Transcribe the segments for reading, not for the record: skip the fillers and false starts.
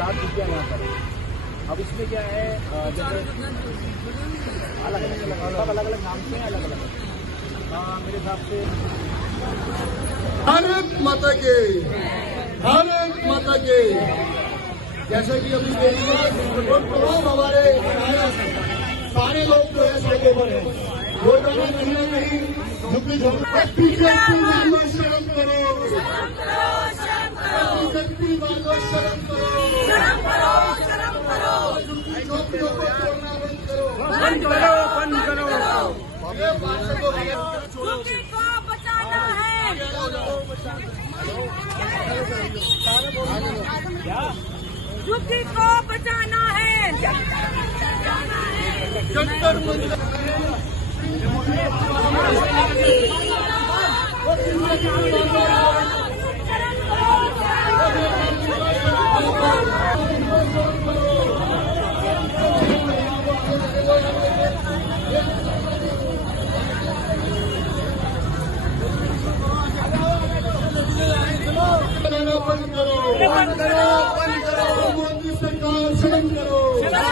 4 झुग्गियाँ यहाँ पर। अब इसमें क्या है, जैसे अलग अलग नाम से अलग अलग मेरे हिसाब से। भारत माता के, भारत माता के। जैसे कि अभी तमाम हमारे सारे लोग जो है सड़कों पर है, वो जाना कहीं ना कहीं झुकी बीजेपी शर्म करो, बीजेपी वालों शर्म करो, चौकियों को तोड़ना बंद करो, बंद करो। झुग्गी को बचाना है, झुग्गी को बचाना है। जंतर बंद करो, मोदी सरकार शर्म करो, बंद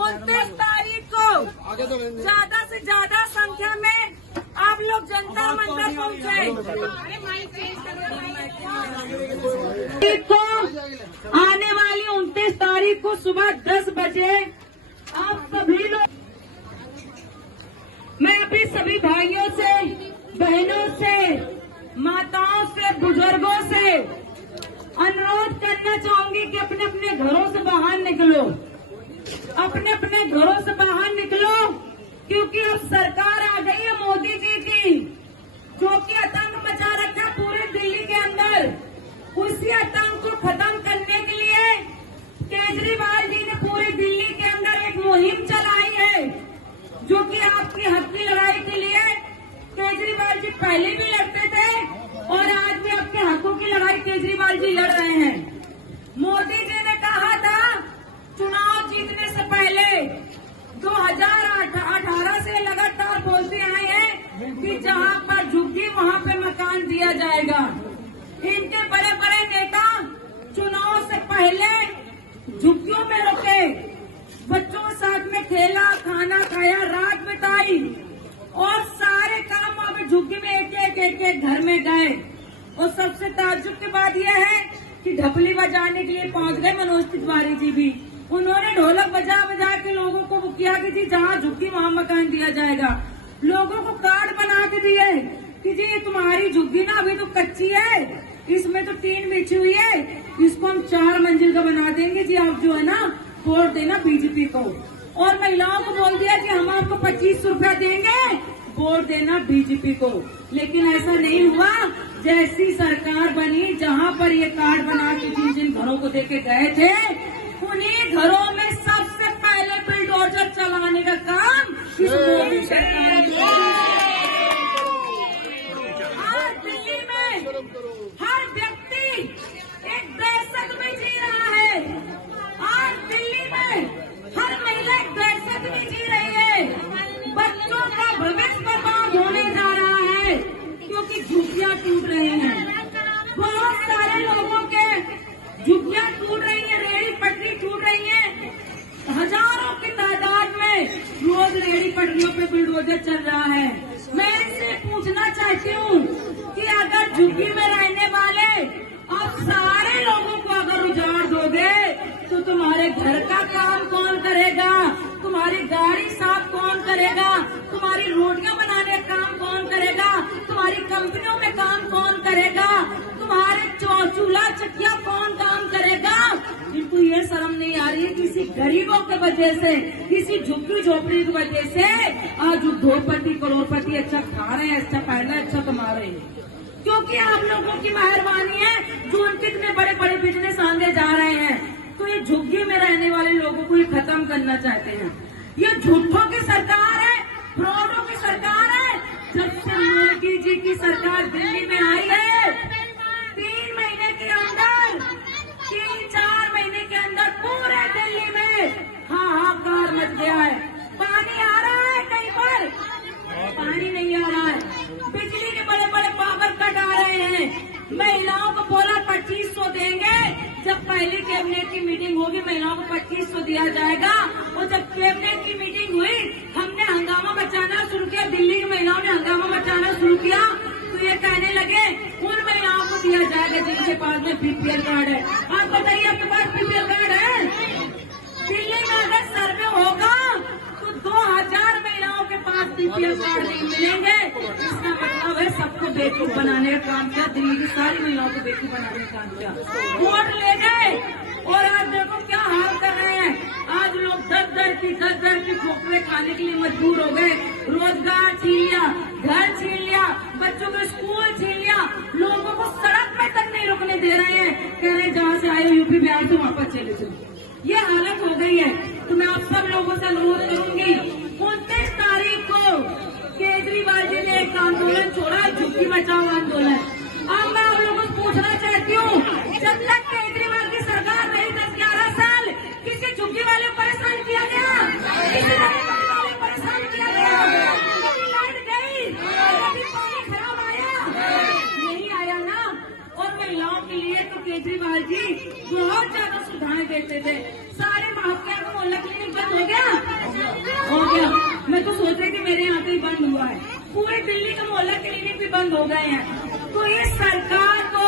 उनतीस तारीख को ज्यादा से ज्यादा संख्या में आप लोग जनता मंदिर पहुंचे। को आने वाली 29 तारीख को सुबह 10 बजे आप सभी लोग, मैं अपने सभी भाइयों से, बहनों से, माताओं से, बुजुर्गों से अनुरोध करना चाहूंगी कि अपने अपने घरों से बाहर निकलो, अपने अपने घरों से बाहर निकलो, क्योंकि अब सरकार आ गई है मोदी जी की, जो कि आतंक मचा रखा है पूरे दिल्ली के अंदर। उसी आतंक को खत्म करने के लिए केजरीवाल जी ने पूरे दिल्ली के अंदर एक मुहिम चलाई है, जो कि आपकी हक की लड़ाई के लिए केजरीवाल जी पहले भी लड़ते थे और आज भी आपके हकों की लड़ाई केजरीवाल जी लड़ रहे हैं। मोदी जी ने कहा था चुनाव जीतने से पहले 2018 से लगातार बोलते आए हैं कि जहां पर झुग्गी वहां पे मकान दिया जाएगा। इनके बड़े बड़े नेता चुनाव से पहले झुग्गियों में रुके, बच्चों के साथ में खेला, खाना खाया, रात बिताई और सारे काम वहां पे झुग्गी में एक घर में गए। और सबसे ताज्जुब की बात यह है कि ढपली बजाने के लिए पहुंच गए मनोज तिवारी जी भी। उन्होंने ढोलक बजा बजा के लोगों को किया कि जी जहाँ झुग्गी वहाँ मकान दिया जाएगा। लोगों को कार्ड बना के दिए कि जी ये तुम्हारी झुग्गी ना अभी तो कच्ची है, इसमें तो टीन बिछी हुई है, इसको हम 4 मंजिल का बना देंगे जी, आप जो है ना वोट देना बीजेपी को। और महिलाओं को बोल दिया कि हम आपको 2500 रुपया देंगे, वोट देना बीजेपी को। लेकिन ऐसा नहीं हुआ। जैसी सरकार बनी, जहाँ पर ये कार्ड बना के जिन जिन घरों को देके गए थे, उन्हीं घरों में सबसे पहले बुलडोजर चलाने का काम इस मोदी सरकार ने किया। आज दिल्ली में हर व्यक्ति एक दहशत में जी रहा है। आज दिल्ली में हर महिला एक दहशत में जी रही है। बच्चों का भविष्य बर्बाद होने जा रहा है क्योंकि झुग्गियां टूट रही हैं। बहुत सारे लोगों के झुग्गियां टूट रही है, रेहड़ी पटरी टूट रही है। हजारों की तादाद में रोज रेहड़ी पटरियों पे बुलडोजर चल रहा है। मैं इनसे पूछना चाहती हूँ कि अगर झुग्गी में रहने वाले आप सारे लोगों को अगर उजाड़ दोगे तो तुम्हारे घर का काम कौन करेगा, तुम्हारी गाड़ी साफ कौन करेगा, तुम्हारी रोटियां बनाने का काम कौन करेगा, तुम्हारी कंपनियों में काम कौन करेगा, तुम्हारे चूल्हा चकिया कौन काम करेगा। इनको आपको ये शर्म नहीं आ रही है? किसी गरीबों के वजह से, किसी झुग्गी झोपड़ी की वजह से आज 2 करोड़पति अच्छा खा रहे हैं, अच्छा पहन रहे हैं, अच्छा कमा रहे हैं, क्योंकि आप लोगों की मेहरबानी है जो उनके इतने बड़े बड़े बिजनेस आगे जा रहे हैं। तो ये झुग्गी में रहने वाले लोगों को ही खत्म करना चाहते हैं। ये झूठों की सरकार है, फ्रॉडों की सरकार है। जब से मोदी जी की सरकार दिल्ली में आई है, 3 महीने के अंदर, 3-4 महीने के अंदर पूरे दिल्ली में हाहाकार मच गया है। पानी आ रहा है कहीं पर, पानी नहीं आ रहा है। बिजली के बड़े बड़े पावर कट आ रहे हैं। महिलाओं को बोला 2500 देंगे, जब पहली कैबिनेट की मीटिंग होगी महिलाओं को 2500 दिया जाएगा। और जब कैबिनेट की मीटिंग हुई, हमने हंगामा मचाना शुरू किया, दिल्ली की महिलाओं ने हंगामा मचाना शुरू किया, तो ये कहने लगे उन महिलाओं को दिया जाएगा जिनके पास में बीपीएल कार्ड है। आप बताइए आपके पास बीपीएल कार्ड है? दिल्ली में अगर सर्वे होगा तो 2000 महिलाओं के पास बीपीएल कार्ड नहीं मिलेंगे। इसका मतलब है सबको बेवकूफ बनाने का काम किया, दिल्ली की सारी महिलाओं को बेवकूफ बनाने का काम किया। वोट ले गए और आज देखो क्या हाल कर रहे हैं। आज लोग 10 की ठोकरें खाने के लिए मजबूर हो गए। रोजगार छीन लिया, घर छीन लिया, बच्चों के स्कूल छीन लिया, लोगों को सड़क में तक नहीं रुकने दे रहे हैं। कह रहे हैं जहाँ से आए यूपी बिहार से वापस चले चलो। ये हालत हो गई है। तो मैं आप सब लोगों से अनुरोध करूंगी, 29 तारीख को केजरीवाल जी ने एक आंदोलन छोड़ा, झुग्गी बचाओ आंदोलन। अब मैं आप लोगों से पूछना चाहती हूँ, जब तक केजरीवाल की सरकार रही 10-11 साल, किसी झुग्गी वाले को परेशान किया गया? किसी वाले परेशान किया गया? कभी लाइट गई? कभी पानी खराब आया? नहीं आया ना। और महिलाओं के लिए तो केजरीवाल जी बहुत ज्यादा सुविधाएं देते थे। सारे महात्मा को मोहल्ला क्लिनिक बंद हो गया, हो गया। मैं तो सोच रही थी मेरे यहाँ पे ही बंद हुआ है। पूरे दिल्ली का मोहल्ला क्लिनिक भी बंद हो गए हैं। तो इस सरकार को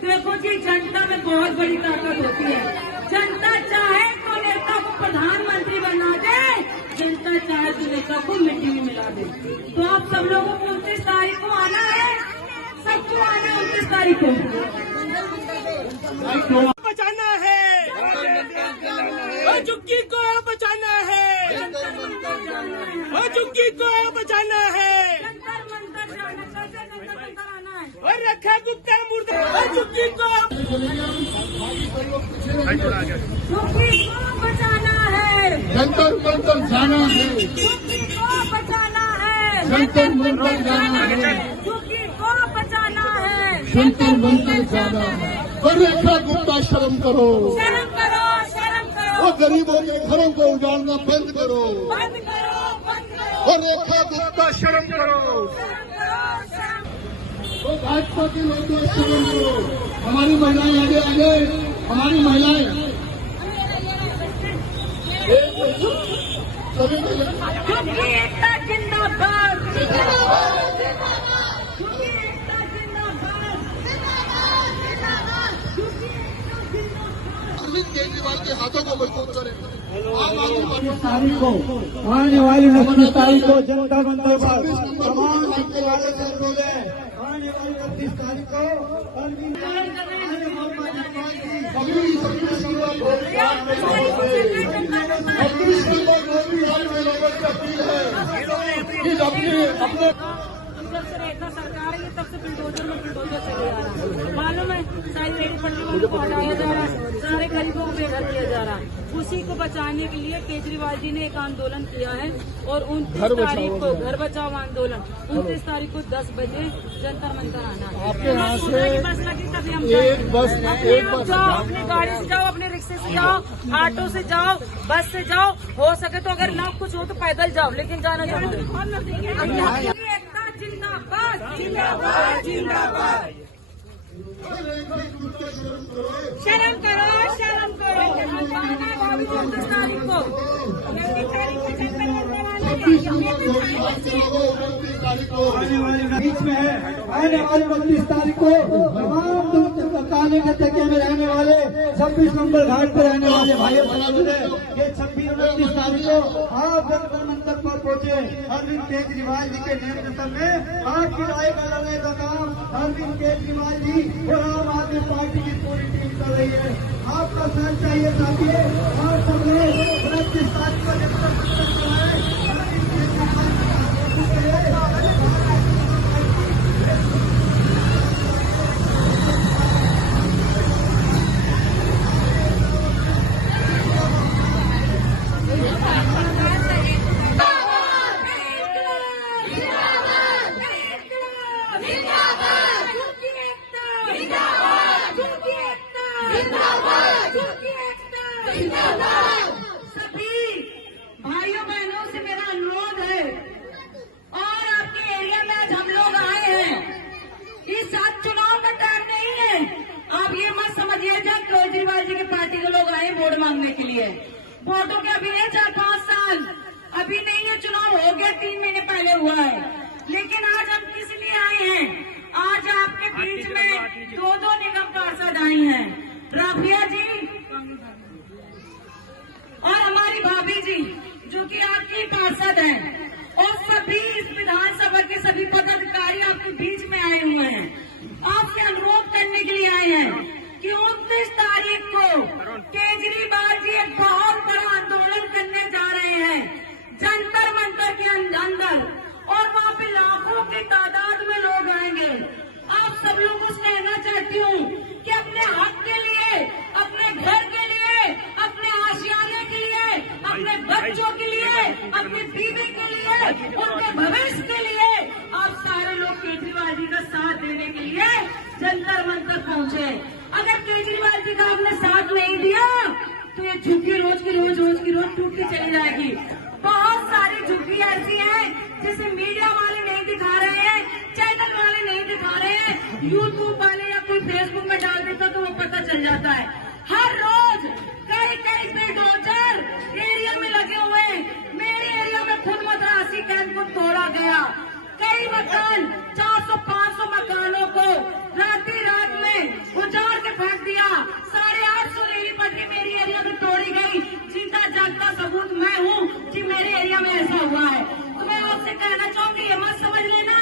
देखो जी, जनता में बहुत बड़ी ताकत होती है। जनता चाहे तो नेता को प्रधानमंत्री बना दे, जनता चाहे तो नेता को मिट्टी में मिला दे। तो आप सब लोगों को 29 तारीख को आना है, सबको आना है 29 तारीख को। बचाना है, झुग्गी को बचाना है, झुग्गी को बचाना है, और रखा गुप्ता मुर्दा झुग्गी को बचाना है, जंतर मंतर जाना है, झुग्गी को बचाना है, जंतर मंतर जाना है, झुग्गी को बचाना है, जंतर मंतर जाना है। और रेखा गुप्ता शर्म करो, शर्म करो, शर्म करो, और गरीबों के घरों को उजाड़ना बंद करो, बंद करो, बंद करो, और रेखा गुप्ता शर्म करो। शर्म करो, शर्म। तो भाजपा के लोग तो शर्म करो। हमारी महिलाएं आगे आगे, हमारी महिलाएं सभी झुग्गी एकता जिंदाबाद, झुग्गी एकता जिंदाबाद, अरविंद केजरीवाल के हाथों को मजबूत करें। आम आदमी पार्टी तारीख को आने वाली 29 तारीख को जनता मंदिर पर तमाम राज्य वाले से अनुरोध है। आने वाली 29 तारीख को अपने जब से रेखा सरकार है तब से बुलडोजर में बुलडोजर चले जा रहा है। मालूम है, सारी रेडी पट्टी वालों को हटाया जा रहा है, सारे गरीबों को बेघर किया जा रहा है। उसी को बचाने के लिए केजरीवाल जी ने एक आंदोलन किया है। और 29 तारीख को घर बचाओ आंदोलन, 29 तारीख को 10 बजे जंतर मंतर आना है। आपके यहाँ से बस लगी तभी हम एक बस जाओ, अपनी गाड़ी से जाओ, अपने रिक्शे से जाओ, ऑटो से जाओ, बस से जाओ, हो सके तो अगर ना कुछ हो तो पैदल जाओ, लेकिन जाना जरूर। जिंदाबाद, जिंदाबाद, जिंदाबाद। शर्म करो, शर्म करो। 29 तारीख को आने वाली बीच में है, आने वाली 29 तारीख को तमाम काले के तके में रहने वाले 26 नंबर घाट पर रहने वाले भाइयों बहनों ने ये 26-29 तारीख को आप जंतर मंतर पर पहुंचे। अरविंद केजरीवाल जी के नेतृत्व में आपकी राय का लड़ने का काम अरविंद केजरीवाल जी और आम आदमी पार्टी की पूरी टीम कर रही है। आपका साथ चाहिए साथियों, और सब लोग 29 तारीख को जंतर मंतर जो है अरविंद केजरीवाल सभी भाइयों बहनों से मेरा अनुरोध है, और आपके एरिया में आज हम लोग आए हैं, इस साथ चुनाव का टाइम नहीं है। आप ये मत समझिएगा केजरीवाल जी की पार्टी के लोग आए वोट मांगने के लिए। वोटों के अभी है 4-5 साल, अभी नहीं है, चुनाव हो गया 3 महीने पहले हुआ है। लेकिन आज हम किस लिए आए हैं? आज आपके बीच में 2 निगम पार्षद आई हैं, राफिया जी और हमारी भाभी जी, जो कि आपकी पार्षद हैं, और सभी इस विधानसभा के सभी पदाधिकारी आपके बीच में आए हुए हैं। आपसे अनुरोध करने के लिए आए हैं कि 29 तारीख को केजरीवाल जी एक बहुत बड़ा आंदोलन करने जा रहे हैं जंतर मंतर के अंदर, और वहाँ पे लाखों की तादाद में लोग आएंगे। आप सब लोगों से कहना चाहती हूँ कि अपने हक के लिए, अपने घर के लिए, अपने आशियाने के लिए, अपने बच्चों के लिए, अपनी बीवी के लिए, उनके भविष्य के लिए आप सारे लोग केजरीवाल जी का साथ देने के लिए जंतर मंतर पहुंचे। अगर केजरीवाल जी का आपने साथ नहीं दिया तो ये झुग्गी रोज की रोज टूटती चली जाएगी। बहुत सारी झुग्गी ऐसी हैं जिसे मीडिया वाले नहीं दिखा रहे हैं, चैनल वाले नहीं दिखा रहे हैं, यूट्यूब वाले या कोई फेसबुक में डाल देता तो वो पता चल जाता है। हर रोज कई बुलडोजर एरिया में लगे हुए हैं। मेरे एरिया में खुद मद्रासी कैंप को तोड़ा गया, कई मकान 400-500 मकानों को रात में उजाड़ के फेंक दिया। 850 रेली पटरी मेरी एरिया में तोड़ी गई। जीता जागता सबूत मैं हूँ कि मेरे एरिया में ऐसा हुआ है। तो मैं आपसे कहना चाहूंगी, ये मत समझ लेना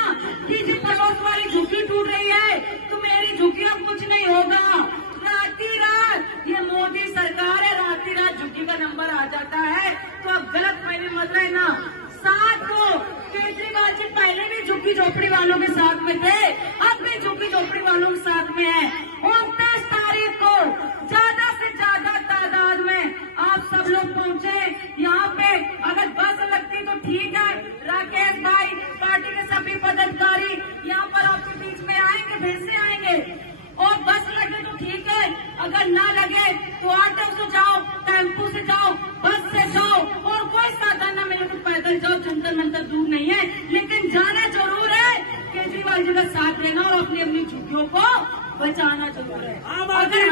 कि जी पड़ोस वाली झुग्गी टूट रही है तो मेरी झुग्गियों में कुछ नहीं होगा। रात ये मोदी सरकार है, रात झुग्गी का नंबर आ जाता है तो अब गलत फहमी मत रहना। साथ को केजरीवाल जी पहले भी झुग्गी झोपड़ी वालों के साथ में थे, अब भी झुग्गी झोपड़ी वालों के साथ में है। 29 तारीख को ज्यादा से ज्यादा तादाद में आप सब लोग पहुंचे यहाँ पे। अगर बस लगती तो ठीक है, राकेश भाई पार्टी के सभी पदाधिकारी यहाँ पर आपके बीच में आएंगे, फिर से आएंगे। और बस लगे तो ठीक है, अगर ना लगे तो ऑटो से जाओ, टेम्पो से जाओ, बस से जाओ, और कोई साधन न मिले तो पैदल जाओ। जंतर मंतर दूर नहीं है, लेकिन जाना जरूर है। केजरीवाल जी का साथ लेना और अपनी अपनी झुग्गियों को बचाना जरूर है। अगर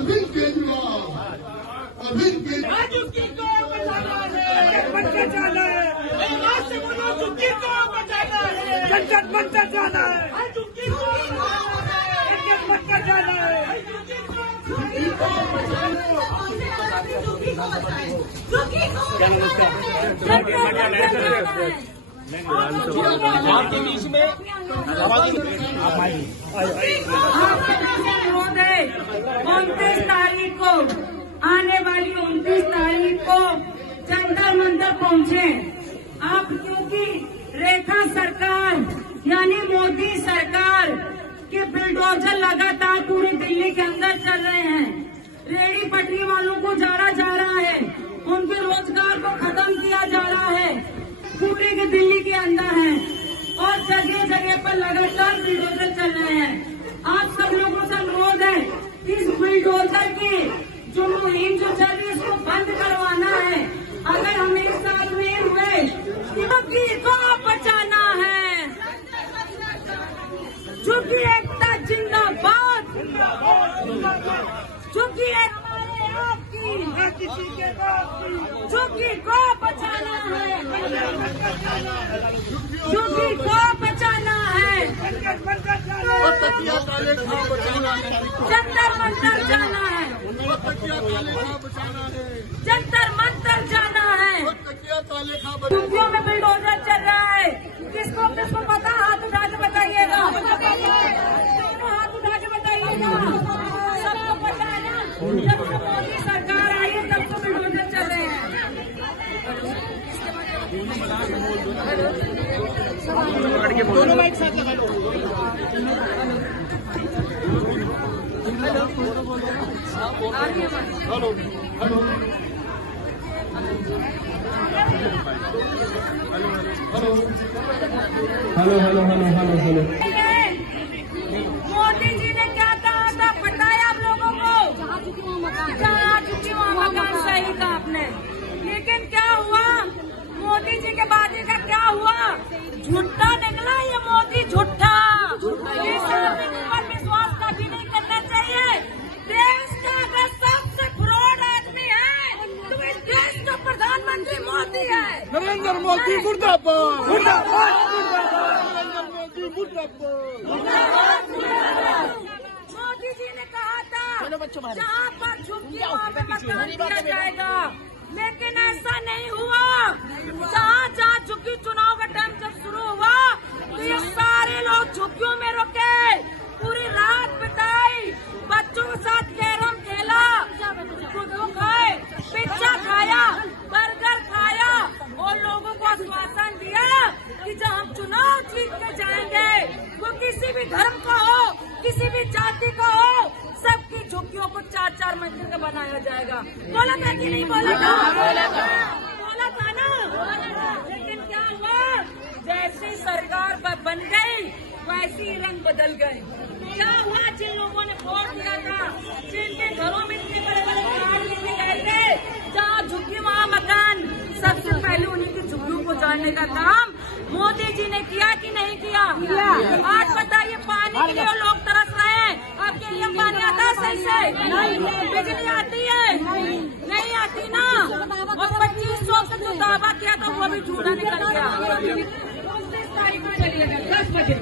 अरविंद केजरीवाल झुग्गी को बचाना है, बच्चा जाना है, आज से बोलो झुग्गी को बचाना है, जंतर मंतर जाना है, झुग्गी को बच्चा जाना है, झुग्गी को बचाना है, झुग्गी को बचाए, झुग्गी को आपके बीच में अनुरोध है 29 तारीख को, आने वाली 29 तारीख को जंतर मंतर पहुंचे आप, क्योंकि रेखा सरकार यानी मोदी सरकार के बुलडोजर लगातार पूरे दिल्ली के अंदर चल रहे हैं। रेहड़ी पटरी वालों को जाड़ा जा रहा है, उनके रोजगार को खत्म किया जा रहा है, पूरे के दिल्ली के अंदर है, और जगह जगह पर लगातार बुलडोजर चल रहे हैं। आप सब लोगों से अनुरोध है, इस बुलडोजर की जो मुहिम जो चल रही है इसको बंद करवाना है। अगर हम एक साल में हुए झुग्गी को बचाना है, झुग्गी एकता जिंदाबाद, झुग्गी हमारे आपकी की, न किसी के बाप की। झुग्गी को बचाना है, झुग्गियों झुग्गी को बचाना है, जंतर मंतर जाना और है। तकिया ताले खा बचाना है, जंतर मंतर जाना है, और तकिया ताले खा बचाना है, जंतर मंतर जाना है। और तकिया ताले खा बचाना झुग्गियों में बिल्डोजर चल रहा है, किसको किसको पता, हाथ उठा के बताइएगा, दोनों हाथ उठा के बताइएगा। सबको पता है ना, जब से मोदी सरकार आई है तब से बिल्डोजर चल रहे हैं। दोनों माइक साथ लगा लो। Hello hello hello hello hello. Modi ji ने क्या कहा था पता है आप लोगों को? जहाँ चुकी वहाँ मकान, सही कहा आपने। लेकिन क्या हुआ? मोदी जी के वादे का क्या हुआ? झूठा निकला ये मोदी, झूठा। इस आदमी पर विश्वास कभी नहीं करना चाहिए। देश का अगर सबसे फ्रॉड आदमी है तो इस देश का प्रधानमंत्री मोदी है। नरेंद्र मोदी मुर्दाबाद, मुर्दाबाद, नरेंद्र मोदी मुर्दाबाद। मोदी जी ने कहा था जहाँ पर झुग्गी वहाँ पे मकान दिया जाएगा, लेकिन ऐसा नहीं हुआ। जहाँ जहाँ झुग्गी चुनाव का टाइम जब शुरू हुआ तो ये सारे लोग झुग्गियों में रुके, पूरी रात बिताई, बच्चों के साथ कैरम खेला, गुड्डू खाए, पिज्जा खाया, बर्गर खाया और लोगों को आश्वासन दिया कि जब हम चुनाव जीत के जाएंगे वो किसी भी धर्म का हो, किसी भी जाति का हो, सबकी झुग्गियों को 4-4 मंजिल का बनाया जाएगा। बोला था कि नहीं बोला था? बोला था ना। लेकिन क्या हुआ? जैसी सरकार बन गई वैसी ही रंग बदल गए। क्या हुआ? जिन लोगों ने वोट दिया था, जिनके घरों में इतने बड़े बड़े कार्ड लेके गए थे, जहाँ झुग्गी वहाँ मकान, सबसे पहले उन्हीं की झुग्गियों को जानने का काम मोदी जी ने किया कि नहीं किया? आज बताइए, पानी के लिए लोग तरस रहे हैं, आपके लिए पानी आता है सही से? बिजली आती है? नहीं आती ना। और 2500 का जो दावा किया था वो भी झूठा निकल गया। 29 तारीख को चलिएगा 10 बजे।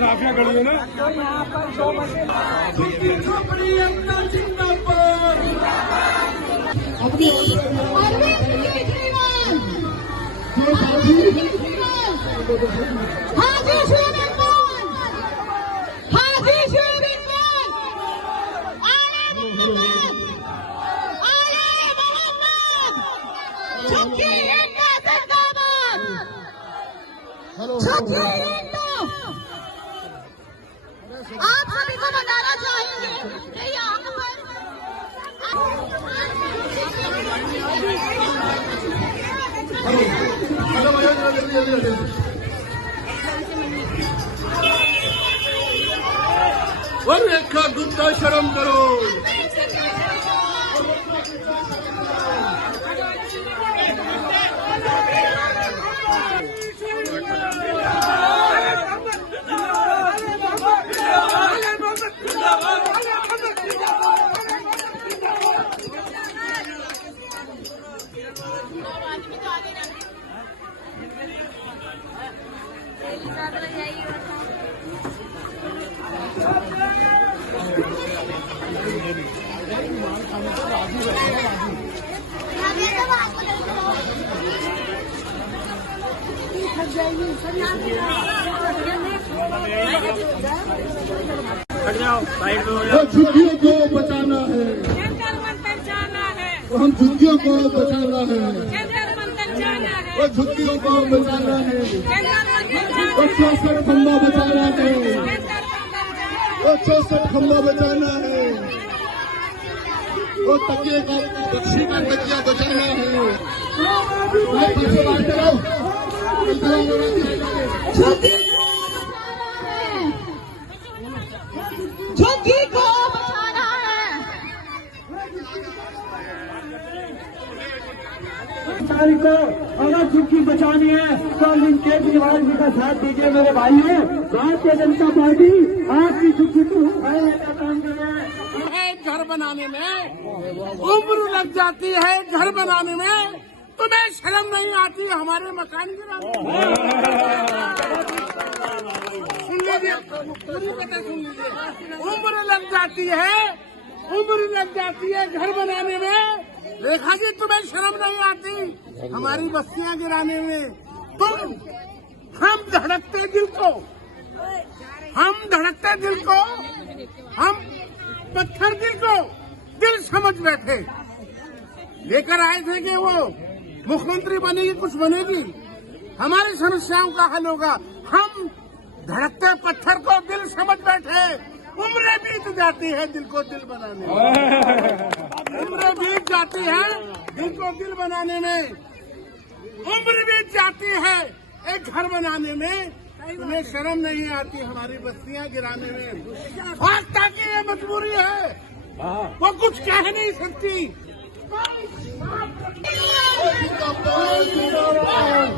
राफिया खड़ी हो ना। झोपड़ी अपना जिंदाबाद। आप सभी को बताना चाहेंगे कि यहाँ पर और रेखा गुप्ता शर्म करो। वो झुग्गियों को बचाना है, जंतर मंतर जाना है, वो हम झुग्गियों को बचाना है, जंतर मंतर जाना है, वो झुग्गियों को बचाना है, जंतर मंतर वो 64 खंबा बचाना है, जंतर मंतर जाना वो 64 खंबा बचाना है, वो तकिए का बख्शी का तकिया बचाना है। भाई पीछे बात करो। झुग्गी को बचाना है। बनानी है तो अरविंद केजरीवाल जी का साथ दीजिए मेरे भाइयों। भारतीय जनता पार्टी आपकी झुग्गी को उठाने का काम कर रहा है। घर बनाने में उम्र लग जाती है, घर बनाने में तुम्हें शर्म नहीं आती हमारे मकान गिराने। सुन लीजिए, पूरी बातें सुन लीजिए। उम्र लग जाती है घर बनाने में। रेखा जी तुम्हें शर्म नहीं आती हमारी बस्तियां गिराने में। हम धड़कते दिल को हम पत्थर दिल समझ बैठे, लेकर आए थे कि वो मुख्यमंत्री बनेगी, कुछ बनेगी, हमारी समस्याओं का हल होगा। हम धड़कते पत्थर को दिल समझ बैठे। उम्रें बीत जाती है दिल को दिल बनाने में। उम्रें बीत जाती है दिल को दिल बनाने में। उम्र बीत जाती है एक घर बनाने में। तुम्हें शर्म नहीं आती हमारी बस्तियां गिराने में। भाजपा की ये मजबूरी है, वो कुछ कह नहीं सकती। जिंदाबाद जिंदाबाद।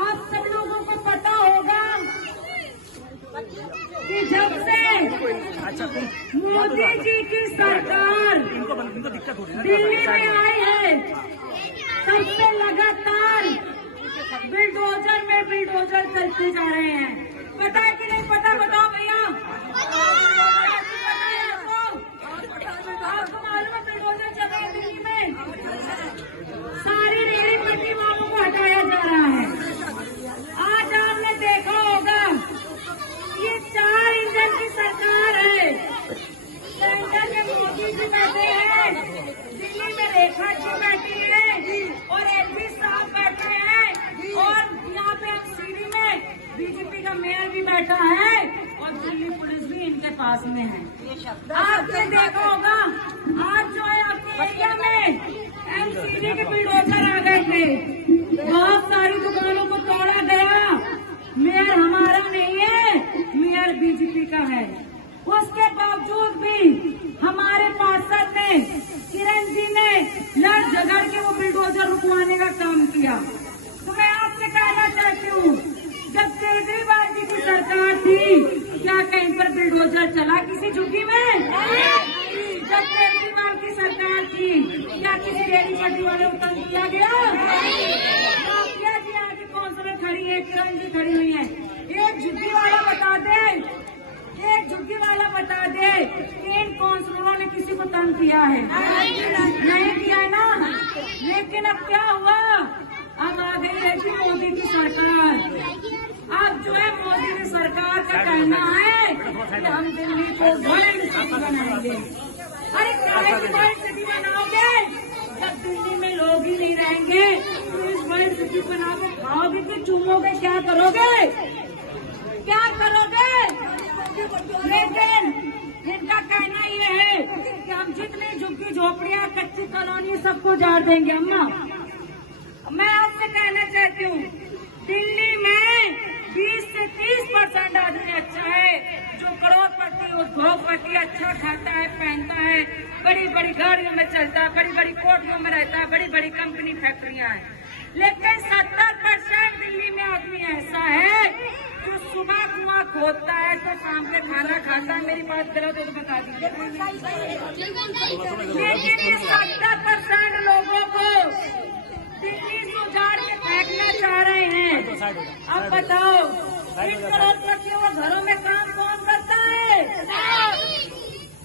आप सब लोगों को पता होगा कि जब से मोदी जी की सरकार दिल्ली में आई है, तब से लगातार बिल्डोजर करते जा रहे हैं। पता है कि नहीं पता? बताओ भैया। आपको मालूम है बिल्डोजर चल रहा है दिल्ली में? सारी रेहड़ी पट्टी वालों को हटाया जा रहा है। आज आपने देखा होगा ये 4 इंजन की सरकार है। सेंटर में मोदी जी बैठे हैं, दिल्ली में रेखा जी बैठी है और एमपी साहब बैठे हैं, और यहाँ पे अब सीडी में बीजेपी का मेयर भी बैठा है और दिल्ली पुलिस भी इनके पास में है। आपने देखा होगा आज जो है आपके एरिया में एमसीडी के बिल्डोजर आ गए थे, बहुत सारी दुकानों को तोड़ा गया। मेयर हमारा नहीं है, मेयर बीजेपी का है। उसके बावजूद भी हमारे पार्षद ने, किरण जी ने लड़ झगड़ के वो बिल्डोजर रुकवाने का काम किया। तो मैं आपसे कहना चाहती हूँ, जब केजरीवाल जी की सरकार थी क्या कहीं पर बिल्डोजर चला किसी झुग्गी में? जब केजरीवाल की सरकार थी क्या किसी रेहड़ी पटरी वाले को तंग किया गया? माफिया जी आगे काउंसलर खड़ी है, किरण जी खड़ी हुई है। एक झुग्गी वाला बता दे कि इन काउंसलरों ने किसी को तंग किया है? नहीं किया ना। लेकिन अब क्या हुआ? अब आ गई है कि मोदी की सरकार। अब जो है मोदी की सरकार का कहना है कि हम दिल्ली को वर्ल्ड सिटी बनाएंगे। अरे काहे की वर्ल्ड सिटी बनाओगे जब दिल्ली में लोग ही नहीं रहेंगे? तो इस वर्ल्ड सिटी बनाओगे, खाओगे कि चूमोगे? क्या करोगे? लेकिन इनका कहना ये है कि हम जितनी झुग्गी झोपड़ियां, कच्ची कॉलोनी सबको उजाड़ देंगे। अम्मा, मैं आपसे कहना चाहती हूँ, दिल्ली में 20 से 30% आदमी अच्छा है, जो करोड़पति उद्योगपति अच्छा खाता है, पहनता है, बड़ी बड़ी गाड़ियों में चलता है, बड़ी बड़ी कोठियों में रहता है, बड़ी बड़ी कंपनी फैक्ट्रियां हैं। लेकिन 70% दिल्ली में आदमी ऐसा है जो सुबह कुआं खोदता है तो शाम में खाना खाता है। मेरी बात करो तो बता दीजिए। लेकिन ये 70% लोगों को दिल्ली से उजाड़ के फेंकना चाह रहे हैं। अब बताओ, इन करोड़पतियों के घरों में काम कौन करता है?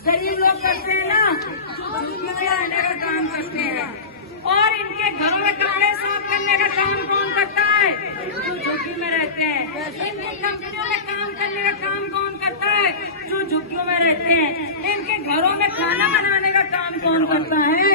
गरीब लोग करते हैं ना, जो झुग्गियों में रहने का काम करते हैं। और इनके घरों में कपड़े साफ करने का काम कौन करता है? जो झुग्गी में रहते हैं। इनकी कंपनियों में काम करने का काम कौन करता है? जो झुग्गियों में रहते हैं। इनके घरों में खाना बनाने का काम कौन करता है?